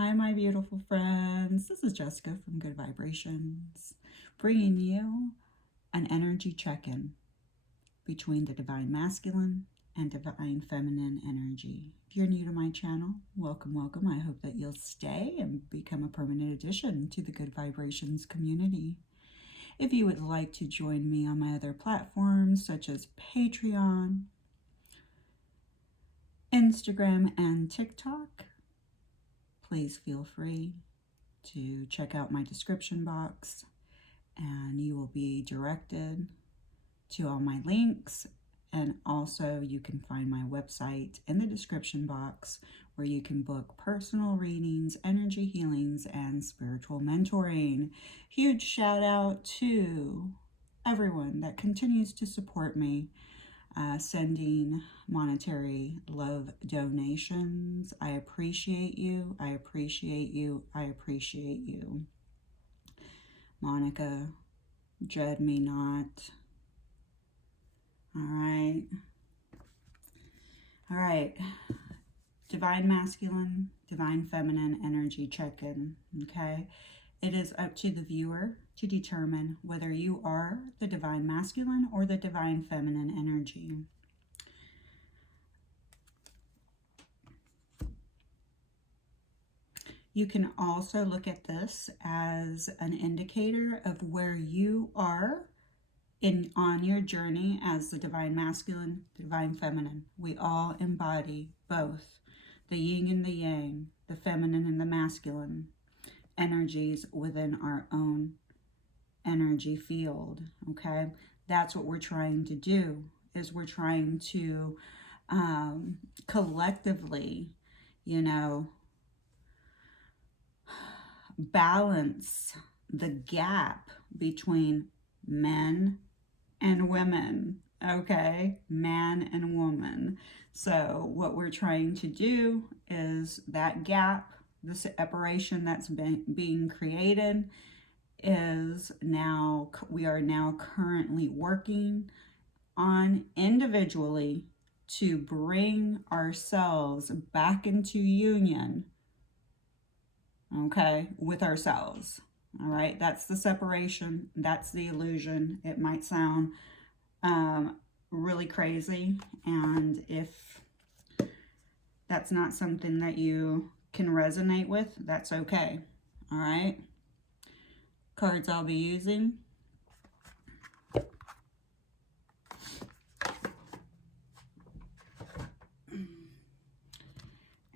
Hi, my beautiful friends. This is Jessica from Good Vibrations, bringing you an energy check-in between the Divine Masculine and Divine Feminine energy. If you're new to my channel, welcome, welcome. I hope that you'll stay and become a permanent addition to the Good Vibrations community. If you would like to join me on my other platforms, such as Patreon, Instagram, and TikTok, please feel free to check out my description box, and you will be directed to all my links. And also you can find my website in the description box, where you can book personal readings, energy healings, and spiritual mentoring. Huge shout out to everyone that continues to support me, sending monetary love donations. I appreciate you. I appreciate you. I appreciate you. Monica, dread me not. All right. All right. Divine Masculine, Divine Feminine energy check-in, okay? It is up to the viewer to determine whether you are the Divine Masculine or the Divine Feminine energy. You can also look at this as an indicator of where you are on your journey as the Divine Masculine, Divine Feminine. We all embody both the yin and the yang, the feminine and the masculine energies within our own energy field, okay? That's what we're trying to do, is we're trying to collectively, balance the gap between men and women, okay? Man and woman. So what we're trying to do is that gap, the separation that's being created, is now, we are now currently working on individually to bring ourselves back into union, okay, with ourselves. All right, that's the separation, that's the illusion. It might sound really crazy, and if that's not something that you can resonate with, that's okay. All right, cards I'll be using: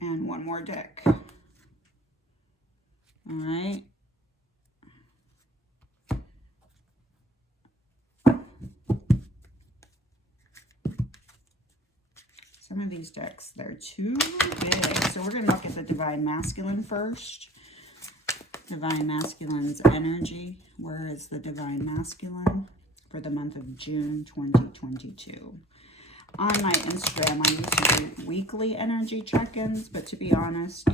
and one more deck. All right. Some of these decks, they're too big. So we're going to look at the Divine Masculine first. Divine Masculine's energy. Where is the Divine Masculine for the month of June 2022? On my Instagram, I used to do weekly energy check-ins, but to be honest,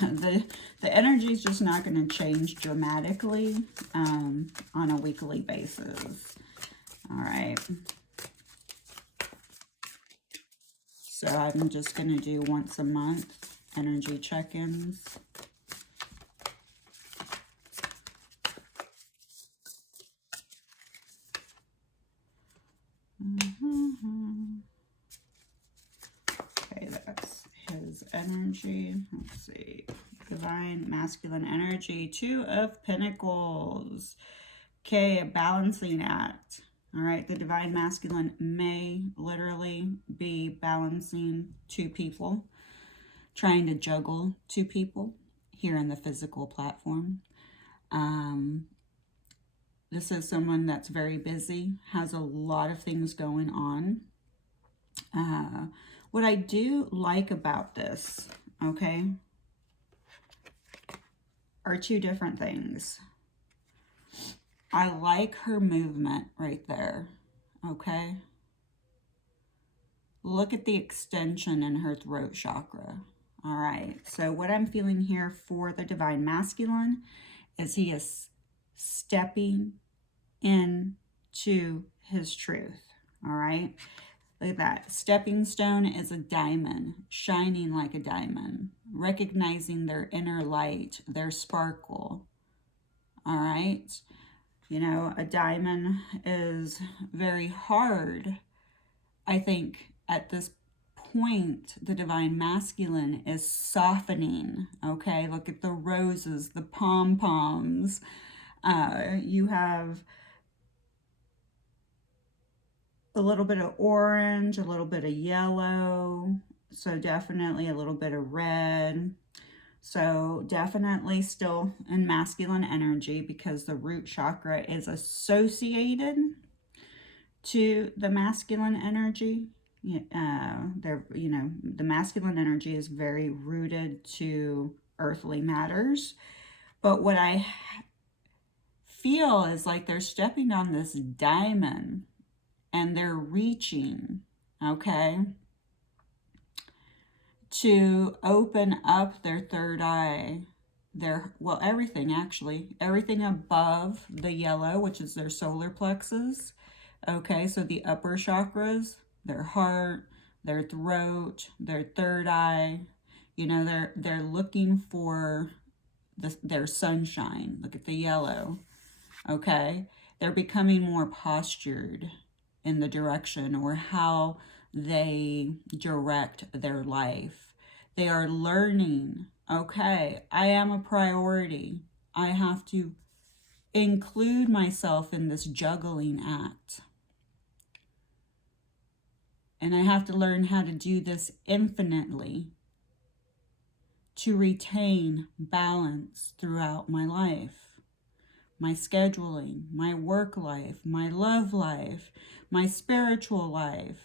the energy is just not going to change dramatically on a weekly basis. All right. So I'm just going to do once a month energy check-ins. Okay, that's his energy. Let's see. Divine Masculine energy, Two of Pentacles. Okay, a balancing act. All right, the Divine Masculine may literally be balancing two people, trying to juggle two people here in the physical platform. This is someone that's very busy, has a lot of things going on. What I do like about this, okay, are two different things. I like her movement right there, okay? Look at the extension in her throat chakra. All right, so what I'm feeling here for the Divine Masculine is he is stepping into his truth, all right? Look at that. Stepping stone is a diamond, shining like a diamond, recognizing their inner light, their sparkle. All right. You know, a diamond is very hard. I think at this point, the divine masculine is softening. Okay. Look at the roses, the pom-poms. You have a little bit of orange, a little bit of yellow. So definitely a little bit of red. So definitely still in masculine energy because the root chakra is associated to the masculine energy. The masculine energy is very rooted to earthly matters. But what I feel is like they're stepping on this diamond and they're reaching, okay, to open up their third eye, everything actually, everything above the yellow, which is their solar plexus, okay, so the upper chakras, their heart, their throat, their third eye, you know, they're looking for their sunshine. Look at the yellow, okay, they're becoming more postured in the direction or how they direct their life. They are learning, okay, I am a priority. I have to include myself in this juggling act. And I have to learn how to do this infinitely to retain balance throughout my life, my scheduling, my work life, my love life, my spiritual life.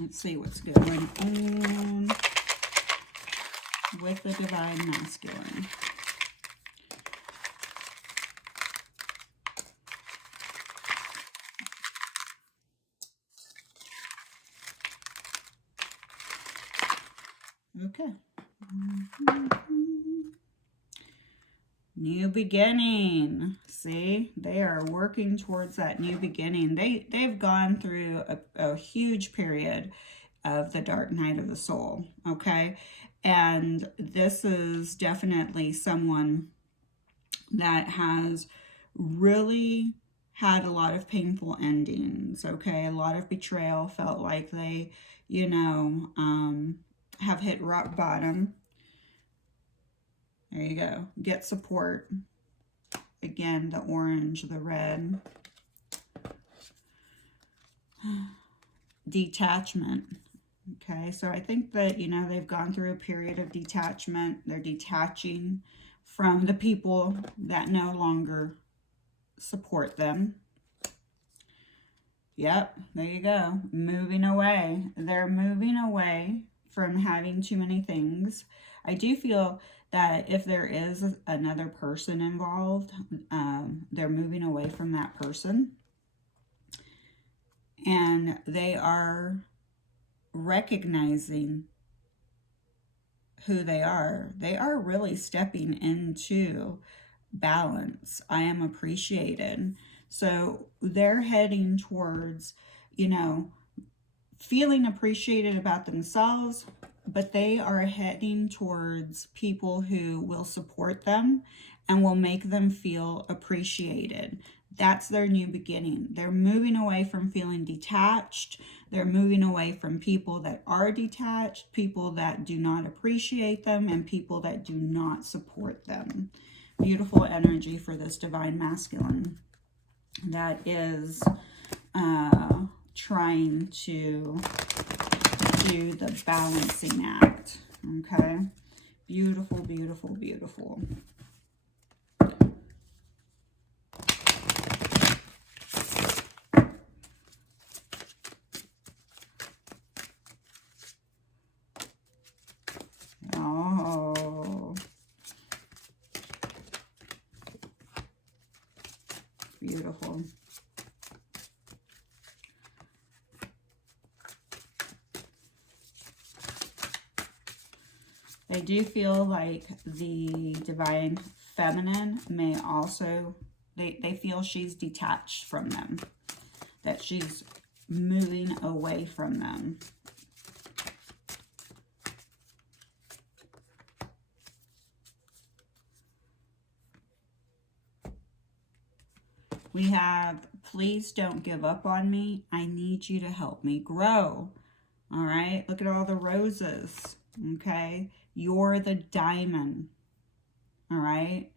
Let's see what's going on with the divine masculine. Okay. New beginning. See, they are working towards that new beginning. They've gone through a huge period of the dark night of the soul, okay? And this is definitely someone that has really had a lot of painful endings, okay? A lot of betrayal, felt like they, have hit rock bottom. There you go. Get support. Again, the orange, the red. Detachment. Okay, so I think that, they've gone through a period of detachment. They're detaching from the people that no longer support them. Yep, there you go. Moving away. They're moving away from having too many things. I do feel that if there is another person involved, they're moving away from that person. And they are recognizing who they are. They are really stepping into balance. I am appreciated. So they're heading towards, feeling appreciated about themselves, but they are heading towards people who will support them and will make them feel appreciated. That's their new beginning. They're moving away from feeling detached. They're moving away from people that are detached, people that do not appreciate them, and people that do not support them. Beautiful energy for this divine masculine that is trying to do the balancing act. Okay, beautiful, beautiful, beautiful. Oh, beautiful. I do feel like the divine feminine may also, they feel she's detached from them, that she's moving away from them. We have, please don't give up on me. I need you to help me grow. All right, look at all the roses. Okay, you're the diamond. All right,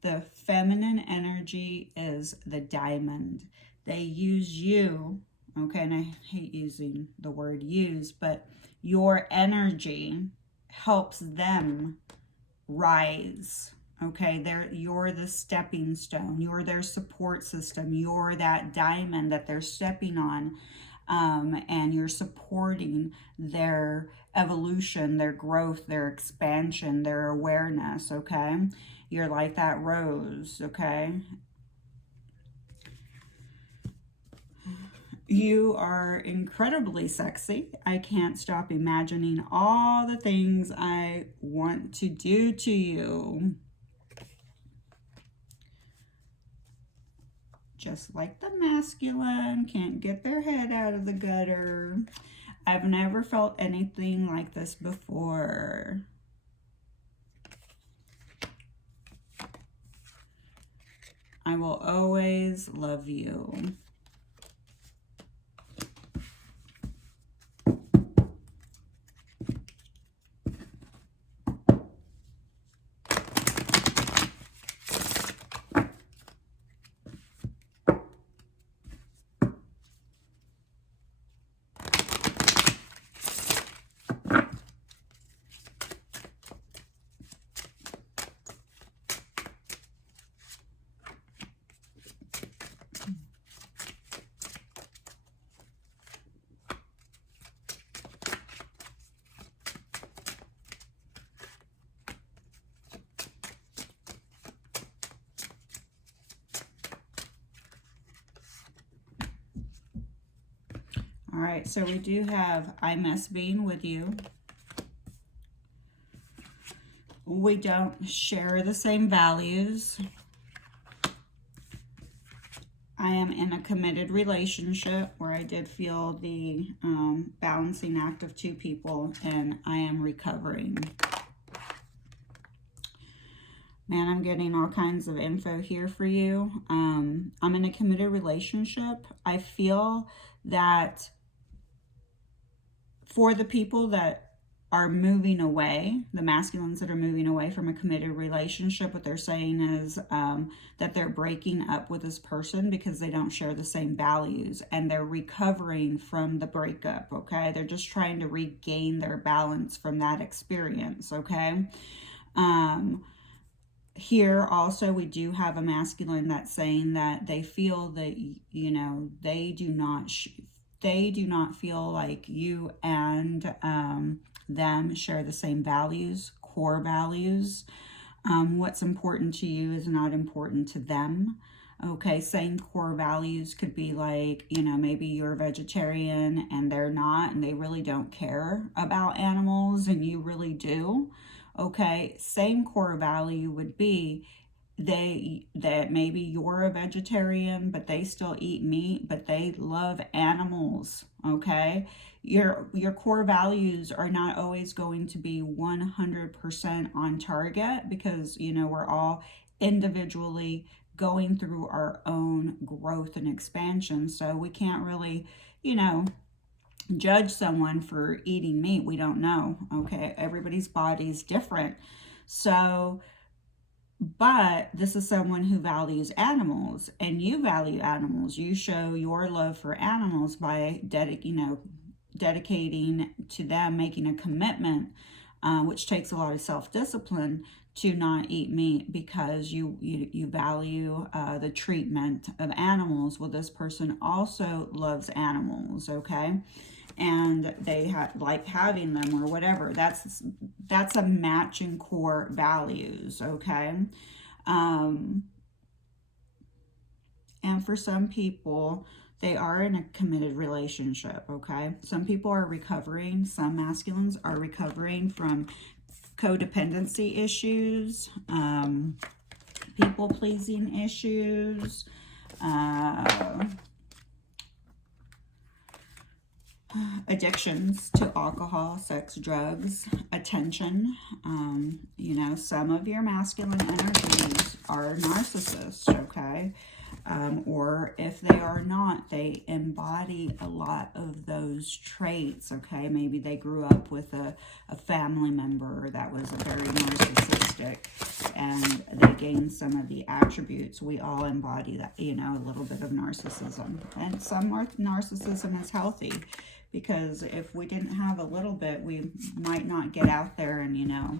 the feminine energy is the diamond. They use you, okay, and I hate using the word use, but your energy helps them rise. Okay, you're the stepping stone. You're their support system. You're that diamond that they're stepping on, and you're supporting their evolution, their growth, their expansion, their awareness. Okay, you're like that rose. Okay, you are incredibly sexy. I can't stop imagining all the things I want to do to you. Just like the masculine, can't get their head out of the gutter. I've never felt anything like this before. I will always love you. All right, so we do have, I miss being with you. We don't share the same values. I am in a committed relationship where I did feel the balancing act of two people, and I am recovering. Man, I'm getting all kinds of info here for you. I'm in a committed relationship. I feel that for the people that are moving away, the masculines that are moving away from a committed relationship, what they're saying is that they're breaking up with this person because they don't share the same values, and they're recovering from the breakup, okay? They're just trying to regain their balance from that experience, okay? Here also we do have a masculine that's saying that they feel that, you know, they do not feel like you and them share the same values, core values. What's important to you is not important to them. Okay, same core values could be like, you know, maybe you're a vegetarian and they're not, and they really don't care about animals and you really do. Okay, same core value would be that maybe you're a vegetarian, but they still eat meat, but they love animals. Okay, your core values are not always going to be 100% on target, because, you know, we're all individually going through our own growth and expansion, so we can't really, you know, judge someone for eating meat. We don't know. Okay, everybody's body is different. So, but this is someone who values animals, and you value animals. You show your love for animals by dedicating to them, making a commitment, which takes a lot of self-discipline, to not eat meat because you value the treatment of animals. Well, this person also loves animals, okay? And they like having them or whatever. That's a matching core values, okay? And for some people, they are in a committed relationship, okay? Some people are recovering. Some masculines are recovering from codependency issues, people-pleasing issues, addictions to alcohol, sex, drugs, attention. You know, some of your masculine energies are narcissists, okay? Or if they are not, they embody a lot of those traits, okay? Maybe they grew up with a family member that was very narcissistic and they gained some of the attributes. We all embody that, you know, a little bit of narcissism. And some narcissism is healthy, because if we didn't have a little bit, we might not get out there and, you know,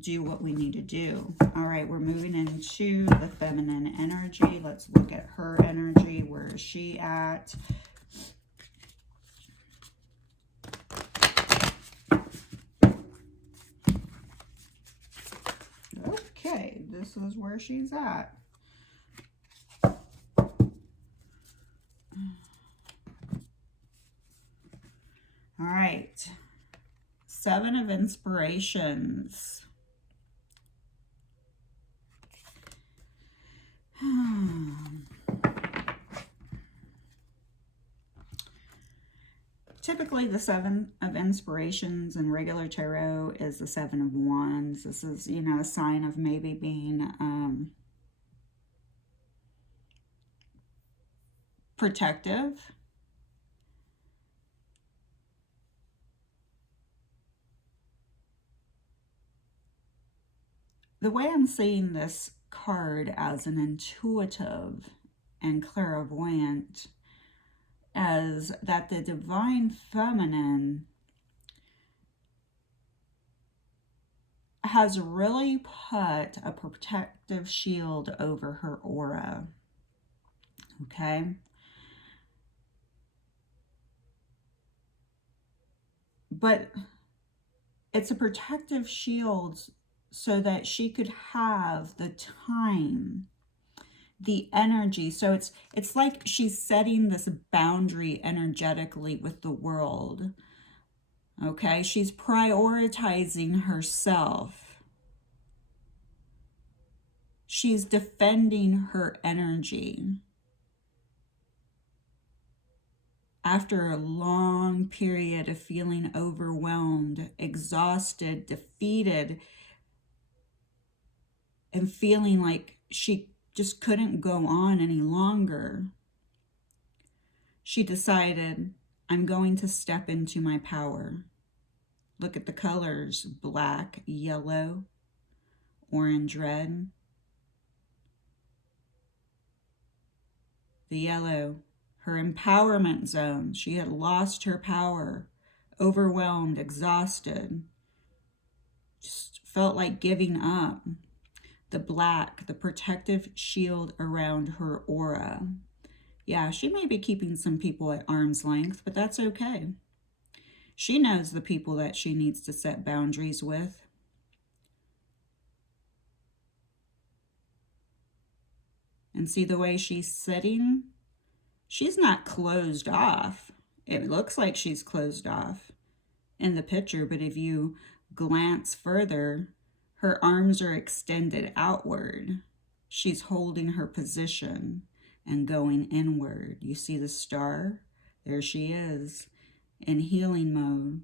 do what we need to do. All right, we're moving into the feminine energy. Let's look at her energy. Where is she at? Okay, this is where she's at. All right. Seven of Inspirations. Typically, the Seven of Inspirations in regular tarot is the Seven of Wands. This is, you know, a sign of maybe being protective. The way I'm seeing this card as an intuitive and clairvoyant is that the divine feminine has really put a protective shield over her aura, okay? But it's a protective shield so that she could have the time, the energy. So it's like she's setting this boundary energetically with the world. Okay, she's prioritizing herself. She's defending her energy. After a long period of feeling overwhelmed, exhausted, defeated, and feeling like she just couldn't go on any longer, she decided, I'm going to step into my power. Look at the colors: black, yellow, orange, red. The yellow, her empowerment zone. She had lost her power, overwhelmed, exhausted, just felt like giving up. The black, the protective shield around her aura. Yeah, she may be keeping some people at arm's length, but that's okay. She knows the people that she needs to set boundaries with. And see the way she's sitting? She's not closed off. It looks like she's closed off in the picture, but if you glance further, her arms are extended outward. She's holding her position and going inward. You see the star? There she is in healing mode,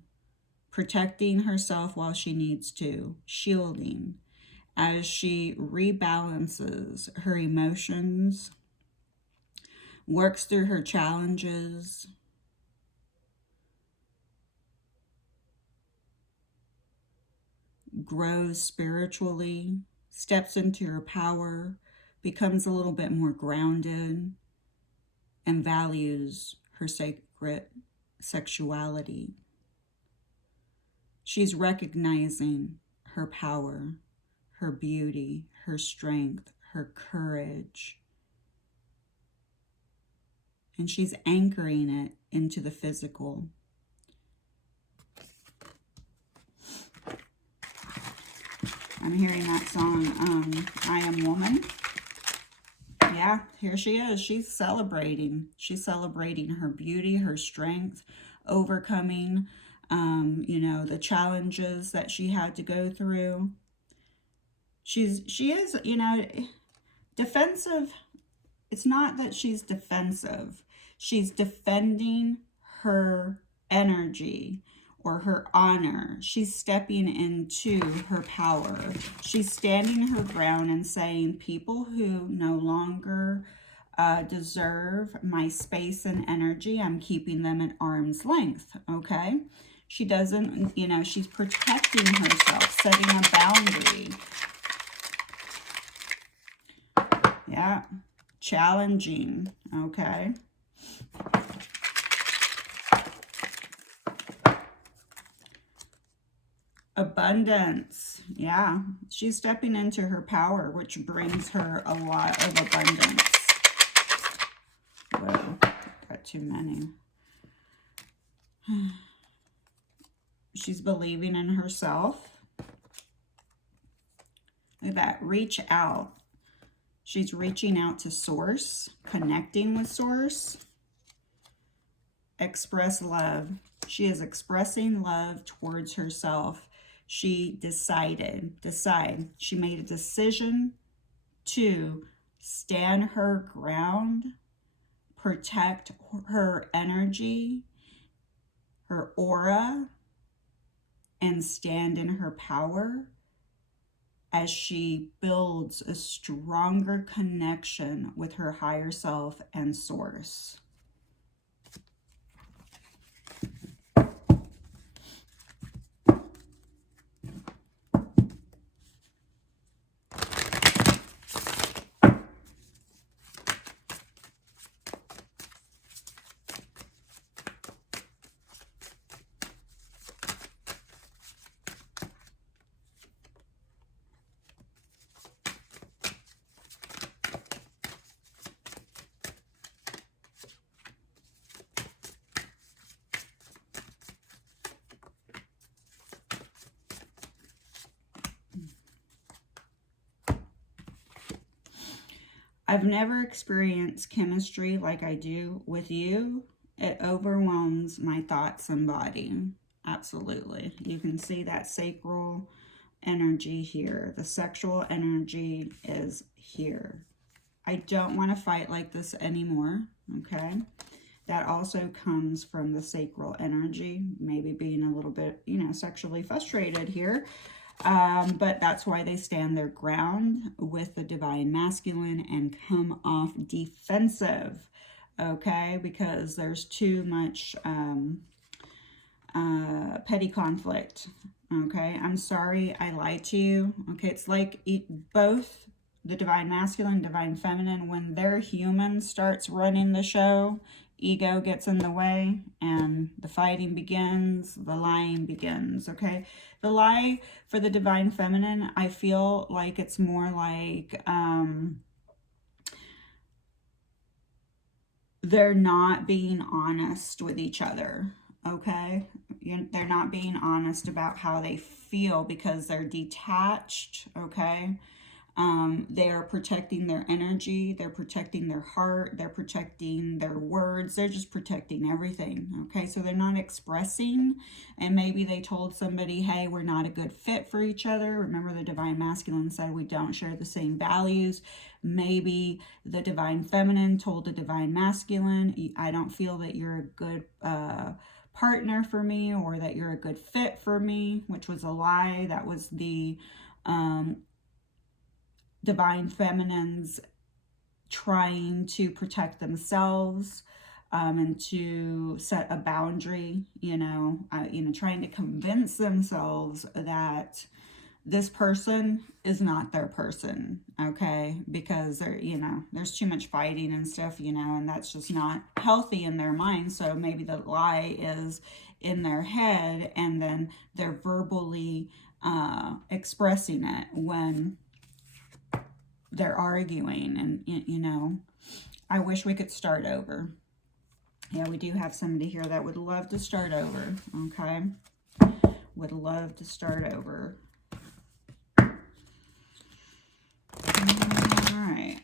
protecting herself while she needs to, shielding as she rebalances her emotions, works through her challenges, grows spiritually, steps into her power, becomes a little bit more grounded, and values her sacred sexuality. She's recognizing her power, her beauty, her strength, her courage, and she's anchoring it into the physical. I'm hearing that song, I Am Woman. Yeah, here she is. She's celebrating. She's celebrating her beauty, her strength, overcoming, you know, the challenges that she had to go through. She is, you know, defensive. It's not that she's defensive. She's defending her energy or her honor. She's stepping into her power. She's standing her ground and saying, people who no longer deserve my space and energy, I'm keeping them at arm's length, okay? She doesn't, you know, she's protecting herself, setting a boundary. Yeah, challenging, okay? Abundance, yeah. She's stepping into her power, which brings her a lot of abundance. Whoa, got too many. She's believing in herself. Look at that, reach out. She's reaching out to Source, connecting with Source. Express love. She is expressing love towards herself. She she made a decision to stand her ground, protect her energy, her aura, and stand in her power as she builds a stronger connection with her higher self and Source. I've never experienced chemistry like I do with you. It overwhelms my thoughts and body. Absolutely. You can see that sacral energy here. The sexual energy is here. I don't want to fight like this anymore, okay? That also comes from the sacral energy, maybe being a little bit, you know, sexually frustrated here. But that's why they stand their ground with the divine masculine and come off defensive, okay? Because there's too much petty conflict, okay? I'm sorry I lied to you, okay? It's like both the divine masculine, divine feminine, when their human starts running the show, ego gets in the way and the fighting begins, the lying begins, okay? The lie for the divine feminine, I feel like it's more like they're not being honest with each other, okay? They're not being honest about how they feel because they're detached, okay? They are protecting their energy, they're protecting their heart, they're protecting their words, they're just protecting everything, okay? So they're not expressing, and maybe they told somebody, hey, we're not a good fit for each other. Remember, the divine masculine said we don't share the same values. Maybe the divine feminine told the divine masculine, I don't feel that you're a good partner for me, or that you're a good fit for me, which was a lie. That was the divine feminines trying to protect themselves and to set a boundary, trying to convince themselves that this person is not their person, okay? Because there's too much fighting and stuff, and that's just not healthy in their mind. So maybe the lie is in their head, and then they're verbally expressing it when they're arguing. And I wish we could start over. Yeah, we do have somebody here that would love to start over, okay? Would love to start over. All right.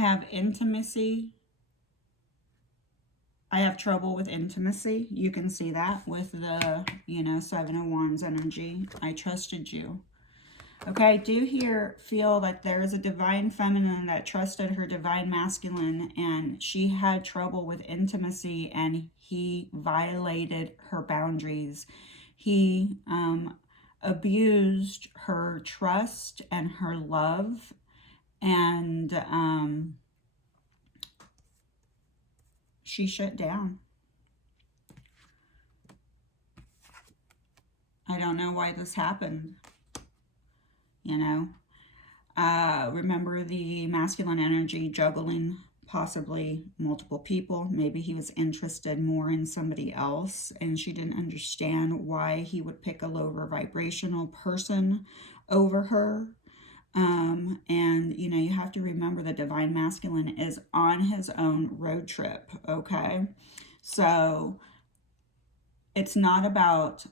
have intimacy. I have trouble with intimacy. You can see that with the, you know, Seven of Wands energy. I trusted you. Okay, I do feel that there is a divine feminine that trusted her divine masculine, and she had trouble with intimacy, and he violated her boundaries. He abused her trust and her love, and she shut down. I don't know why this happened. You know, remember the masculine energy juggling possibly multiple people. Maybe he was interested more in somebody else, and she didn't understand why he would pick a lower vibrational person over her. And you know, you have to remember the divine masculine is on his own road trip. Okay, so it's not about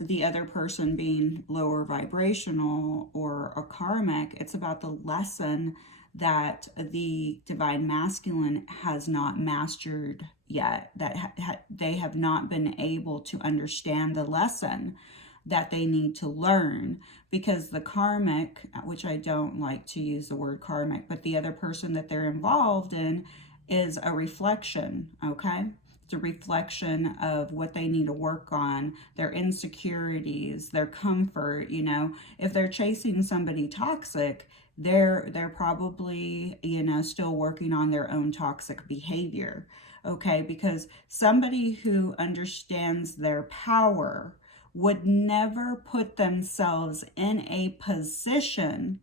the other person being lower vibrational or a karmic. It's about the lesson that the divine masculine has not mastered yet, that they have not been able to understand the lesson that they need to learn, because the karmic, which I don't like to use the word karmic, but the other person that they're involved in is a reflection. Okay, it's a reflection of what they need to work on, their insecurities, their comfort. You know, if they're chasing somebody toxic, they're probably, you know, still working on their own toxic behavior. Okay, because somebody who understands their power would never put themselves in a position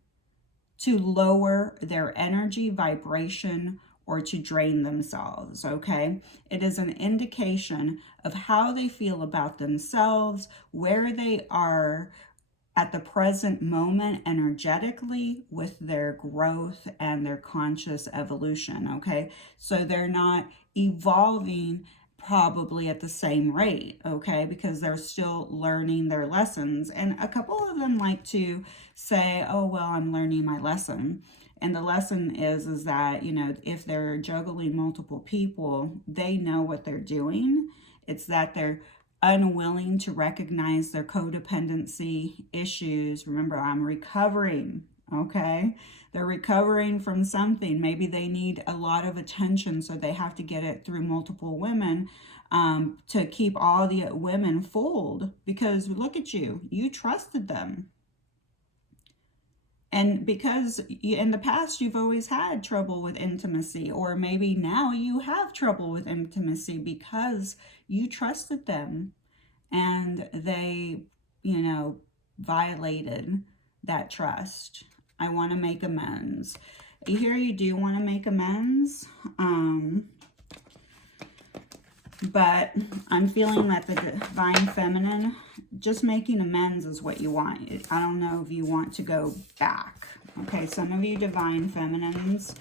to lower their energy vibration or to drain themselves. Okay, it is an indication of how they feel about themselves, where they are at the present moment energetically with their growth and their conscious evolution. Okay, so they're not evolving probably at the same rate, okay, because they're still learning their lessons. And a couple of them like to say, oh, well, I'm learning my lesson. And the lesson is that, you know, if they're juggling multiple people, they know what they're doing. It's that they're unwilling to recognize their codependency issues. Remember, I'm recovering, okay? They're recovering from something. Maybe they need a lot of attention, so they have to get it through multiple women to keep all the women fooled, because look at you, you trusted them. And because in the past you've always had trouble with intimacy, or maybe now you have trouble with intimacy because you trusted them and they, you know, violated that trust. I want to make amends. Here you do want to make amends. But I'm feeling that the divine feminine, just making amends is what you want. I don't know if you want to go back. Okay, some of you divine feminines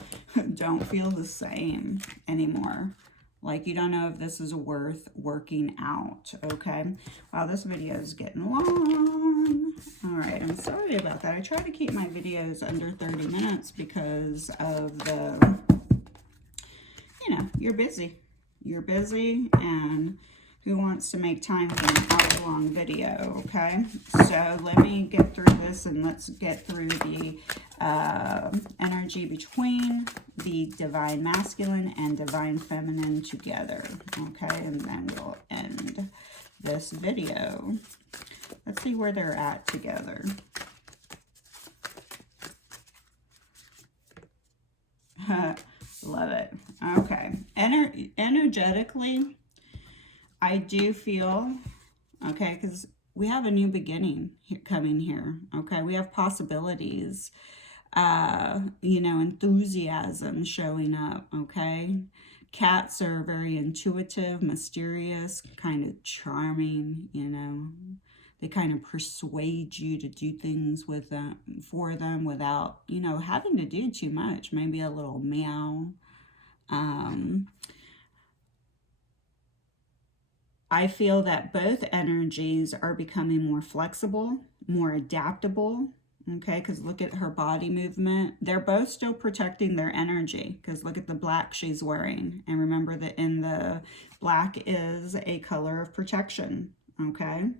don't feel the same anymore. Like, you don't know if this is worth working out, okay? Wow, this video is getting long. All right, I'm sorry about that. I try to keep my videos under 30 minutes because of the, you know, you're busy. You're busy, and who wants to make time for an hour-long video, okay? So let me get through this, and let's get through the energy between the divine masculine and divine feminine together, okay? And then we'll end this video. Let's see where they're at together. Love it. Okay. Energetically, I do feel, okay, because we have a new beginning coming here, okay? We have possibilities, you know, enthusiasm showing up, okay? Cats are very intuitive, mysterious, kind of charming, you know. They kind of persuade you to do things with them, for them, without, you know, having to do too much. Maybe a little meow. I feel that both energies are becoming more flexible, more adaptable, Okay, because look at her body movement. They're both still protecting their energy, because look at the black she's wearing. And remember that in the black is a color of protection, okay?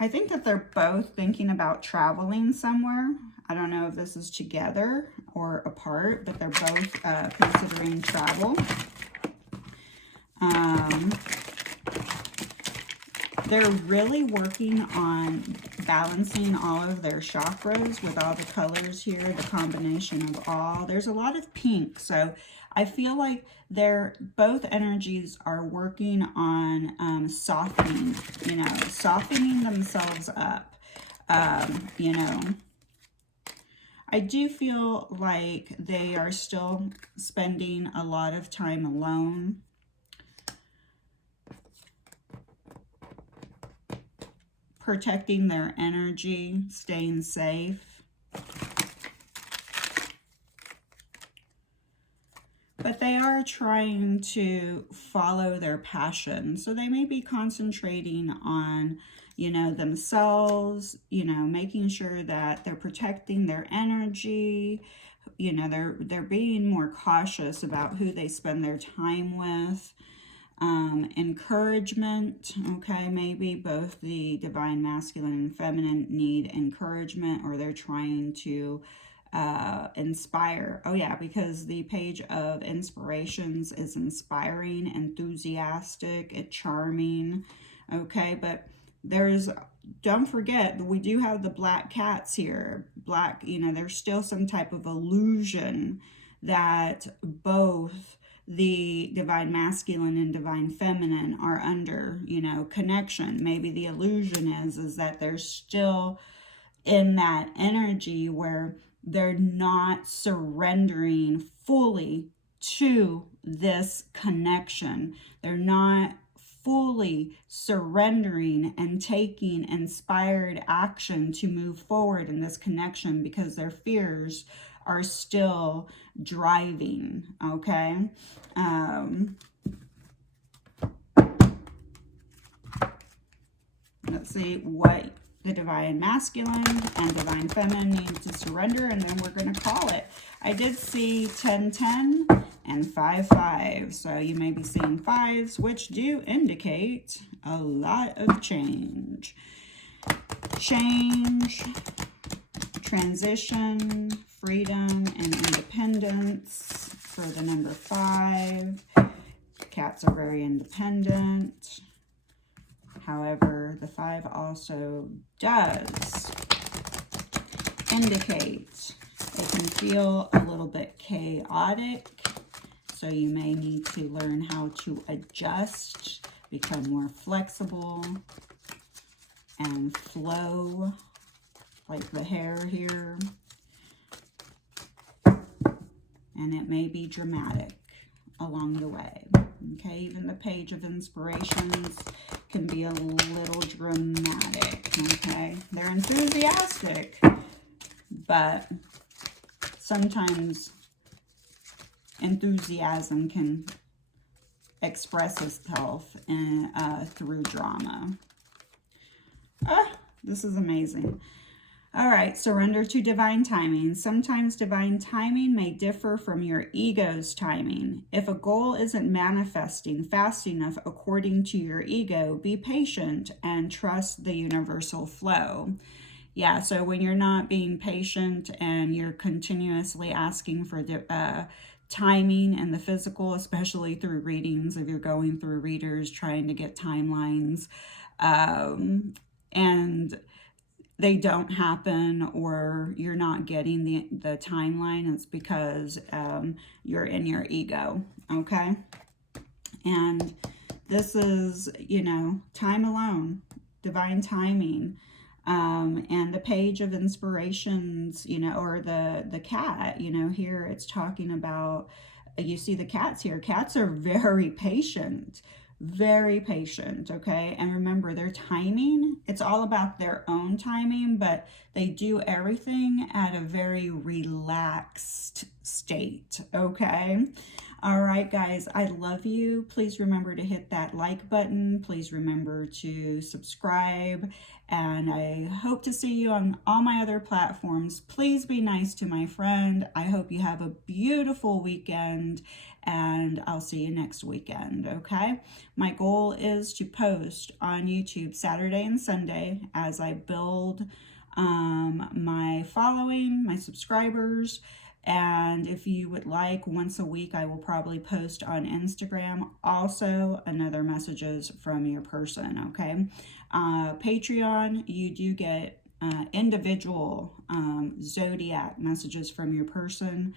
I think that they're both thinking about traveling somewhere. I don't know if this is together or apart, but they're both considering travel. They're really working on balancing all of their chakras with all the colors here, the combination of all. There's a lot of pink, so I feel like both energies are working on softening, softening themselves up, I do feel like they are still spending a lot of time alone. Protecting their energy, staying safe. But they are trying to follow their passion. So they may be concentrating on, themselves, making sure that they're protecting their energy. They're being more cautious about who they spend their time with. Encouragement, okay, maybe both the divine masculine and feminine need encouragement, or they're trying to inspire. Oh yeah, because the page of inspirations is inspiring, enthusiastic, charming, okay, but don't forget, we do have the black cats here. Black, there's still some type of illusion that both the divine masculine and divine feminine are under, connection. Maybe the illusion is that they're still in that energy where they're not surrendering fully to this connection. They're not fully surrendering and taking inspired action to move forward in this connection because their fears are still driving, okay? Let's see what the divine masculine and divine feminine need to surrender, and then we're going to call it. I did see 10-10 and 5-5, so you may be seeing fives, which do indicate a lot of change. Change, transition, freedom, and independence for the number 5. Cats are very independent. However, the 5 also does indicate it can feel a little bit chaotic, so you may need to learn how to adjust, become more flexible, and flow, like the hair here. And it may be dramatic along the way. Okay, even the page of inspirations can be a little dramatic, okay? They're enthusiastic, but sometimes enthusiasm can express itself through drama. This is amazing. All right, surrender to divine timing. Sometimes divine timing may differ from your ego's timing. If a goal isn't manifesting fast enough according to your ego, be patient and trust the universal flow. Yeah, so when you're not being patient and you're continuously asking for timing and the physical, especially through readings, if you're going through readers trying to get timelines, and they don't happen, or you're not getting the timeline, it's because you're in your ego, okay? And this is, time alone, divine timing. And the page of inspirations, or the cat, here it's talking about, you see the cats here. Cats are very patient, okay? And remember, their timing, it's all about their own timing, but they do everything at a very relaxed state, okay? All right, guys, I love you. Please remember to hit that like button. Please remember to subscribe, and I hope to see you on all my other platforms. Please be nice to my friend. I hope you have a beautiful weekend, and I'll see you next weekend, okay? My goal is to post on YouTube Saturday and Sunday as I build my following, my subscribers. And if you would like, once a week, I will probably post on Instagram also another messages from your person, okay? Patreon, you do get individual zodiac messages from your person,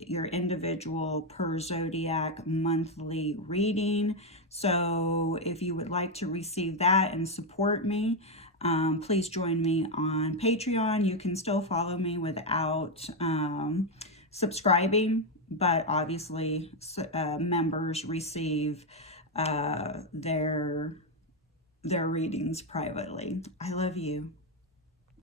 your individual per zodiac monthly reading. So if you would like to receive that and support me, please join me on Patreon. You can still follow me without subscribing, but obviously members receive their readings privately. I love you.